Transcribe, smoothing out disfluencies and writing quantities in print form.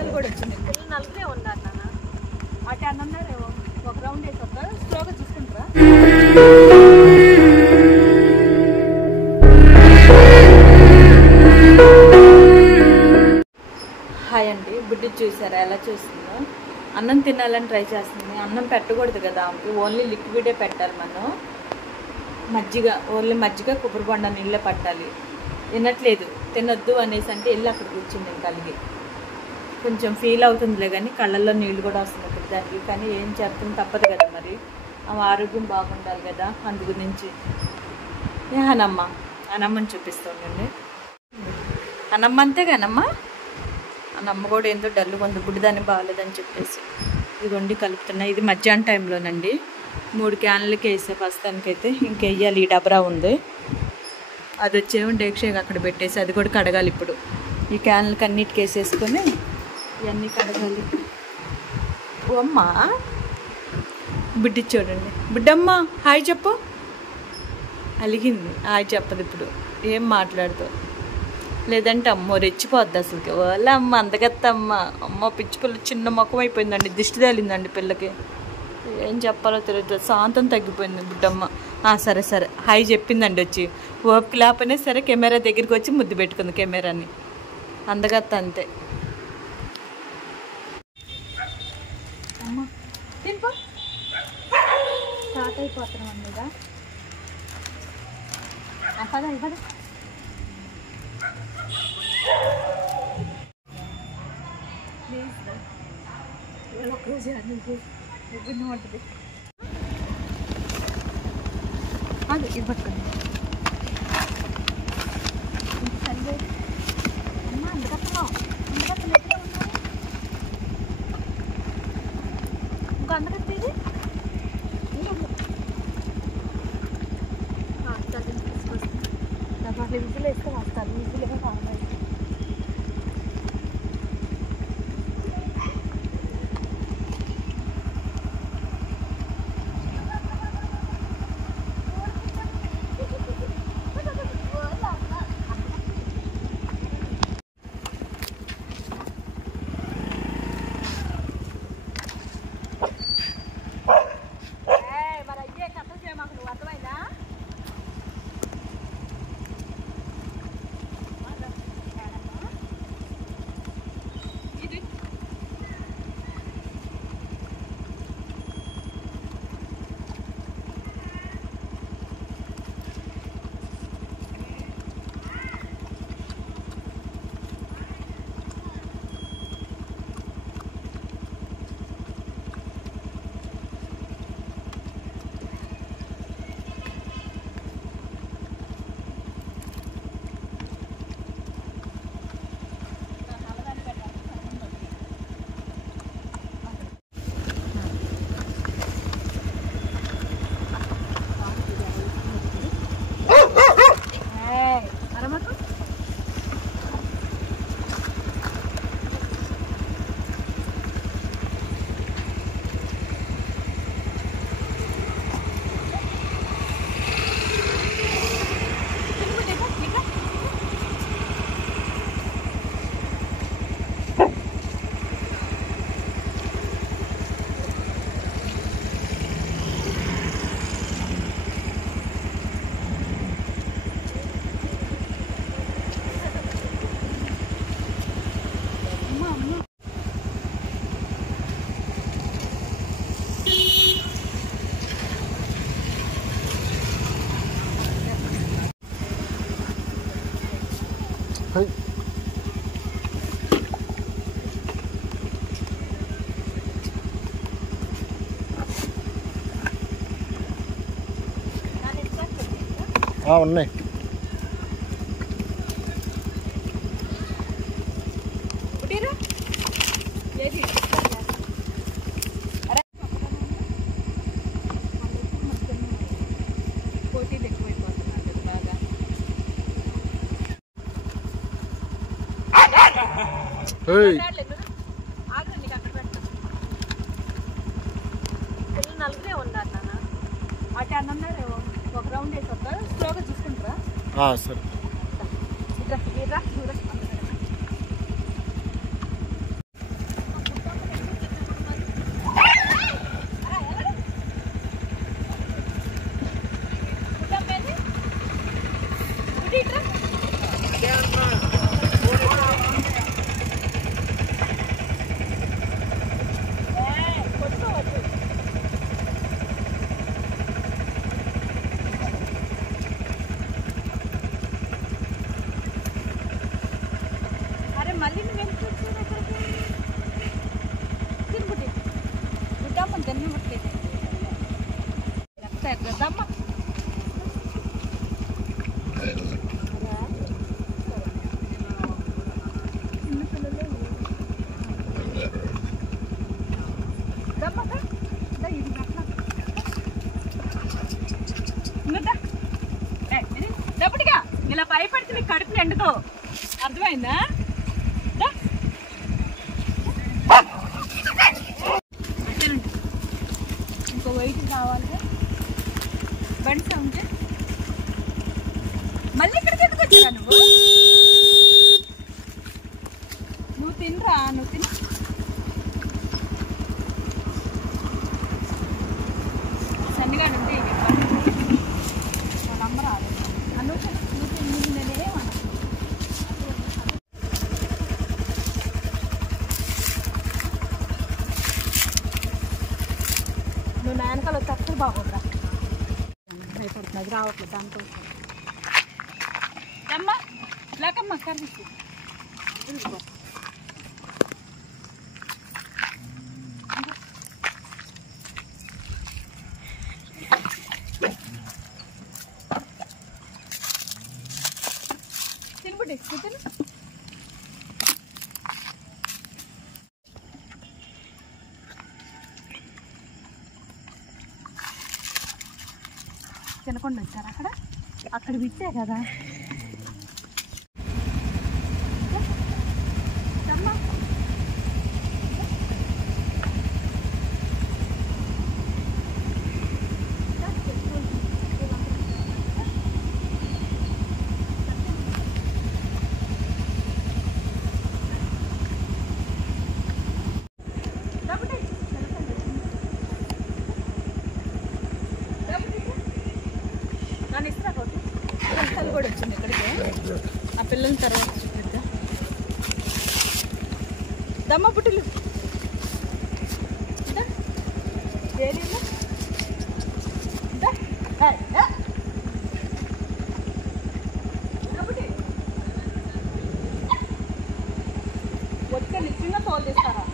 పిల్లలు కూడా వచ్చింది. పిల్లలు నలుగురే ఉన్నారు నాన్న. అటు అన్నారు ఒక రౌండ్ వేసి వస్తారు. స్లోగా చూసుకుంటారా? హాయ్ అండి. బుడ్డి చూసారా ఎలా చూస్తుందో? అన్నం తినాలని ట్రై చేస్తుంది. అన్నం పెట్టకూడదు కదా ఆమెకి, ఓన్లీ లిక్విడే పెట్టాలి మనం. మజ్జిగ, ఓన్లీ మజ్జిగ కొబ్బరి బొండ నీళ్ళే పట్టాలి. తినట్లేదు. తినొద్దు అనేసి అంటే వెళ్ళి అక్కడ కూర్చుంది కలిగి. కొంచెం ఫీల్ అవుతుందిలే కానీ కళ్ళల్లో నీళ్ళు కూడా వస్తుంది దానికి. కానీ ఏం చేస్తుంది, తప్పదు కదా మరి. ఆమె ఆరోగ్యం బాగుండాలి కదా, అందు గురించి. అనమ్మ అనమ్మని చూపిస్తుండండి. అనమ్మ అంతేగానమ్మా. అనమ్మ కూడా ఏందో డల్లు కొంది, బుడ్డిదాన్ని బాగాలేదని చెప్పేసి ఇదిగోండి కలుపుతున్నా. ఇది మధ్యాహ్నం టైంలోనండి. 3 క్యాన్లకి వేసే ప్రస్తుతానికైతే. ఇంకెయ్యాలి. ఈ డబరా ఉంది, అది వచ్చేమో డేక్షేగా అక్కడ పెట్టేసి అది కూడా కడగాలి ఇప్పుడు. ఈ క్యాన్లకి అన్నిటికి వేసేసుకొని ఇవన్నీ కడగాలి. ఓ అమ్మ, బుడ్డి చూడండి. బుడ్డమ్మ హాయ్ చెప్పు. అలిగింది, హాయ్ చెప్పదు ఇప్పుడు. ఏం మాట్లాడుతావు? లేదంటే అమ్మో రెచ్చిపోద్ది అసలుకి. వాళ్ళ అమ్మ అందగత్తమ్మ. అమ్మ పిచ్చి పిల్ల చిన్న మొక్కం అయిపోయిందండి. దిష్టి తేలిందండి పిల్లకి. ఏం చెప్పాలో తెలియదు. శాంతం తగ్గిపోయింది బుడ్డమ్మ. సరే సరే హాయ్ చెప్పిందండి వచ్చి. ఓపిక లేకపోయినా సరే కెమెరా దగ్గరికి వచ్చి ముద్దు పెట్టుకుంది కెమెరాని. అందగత్త అంతే. అమ్మ తినిపో. స్టార్ట్ అయిపోతున్నాం మీద. పద పద. ప్లీజ్ ఒక్కరోజు ఇబ్బంది ఉంటుంది. అది ఇది పట్టుకోండి. సరే అమ్మ అందుకత్తలో అందుకత్తలు ఎట్లా ఉన్నాయి? ఇంకో అందకత్త ఇది తీసుకొస్తాను. డబ్బాలు విజులు వేస్తే వస్తాను. విజులు ఏమో కావాలి. ఉన్నాయి. పోటీలు ఎక్కువైపోతున్నాయి బాగా. పిల్లలు నలుగురే ఉన్నారు నాన్న. అటు అన్నారు ఒక రౌండ్ వేసి వస్తారు. స్లోగా చూసుకుంటారా? సరే. అరే మళ్ళీ నువ్వు ఎందుకు వచ్చావు అక్కడికి? తిరుగుడి గుడ్డమ్మ తినబట్టలేదు కదమ్మా. డబ్బుడిగా ఇలా భయపడితే నీకు కడుపు నిండదు, అర్థమైందా? ఇంకో వెయిట్ కావాలి. బండి సౌండ్ మళ్ళీ ఇక్కడికి ఎందుకు వచ్చా నువ్వు? నువ్వు తినరా, నువ్వు తిన. సన్నిగాడు ఉంటే వాళ్ళ అమ్మ రాదు. నువ్వు నేనేమన్నా నువ్వు నా వెనకాల తక్కువ బాగుందిరా. భయపడుతున్నది రావట్లేదు దాంతో. అమ్మా లేకమ్మా కర్రీ తినబడి తిను. తినకుండా వచ్చారు అక్కడ విచ్చే కదా. నన్ను ఇస్తారా ఒకటి? పిల్లలు కూడా వచ్చింది ఇక్కడికి. ఆ పిల్లల తర్వాత చూపిద్దా. దమ్మ పుట్టిలు వచ్చే నిజంగా తోలు తీస్తారా?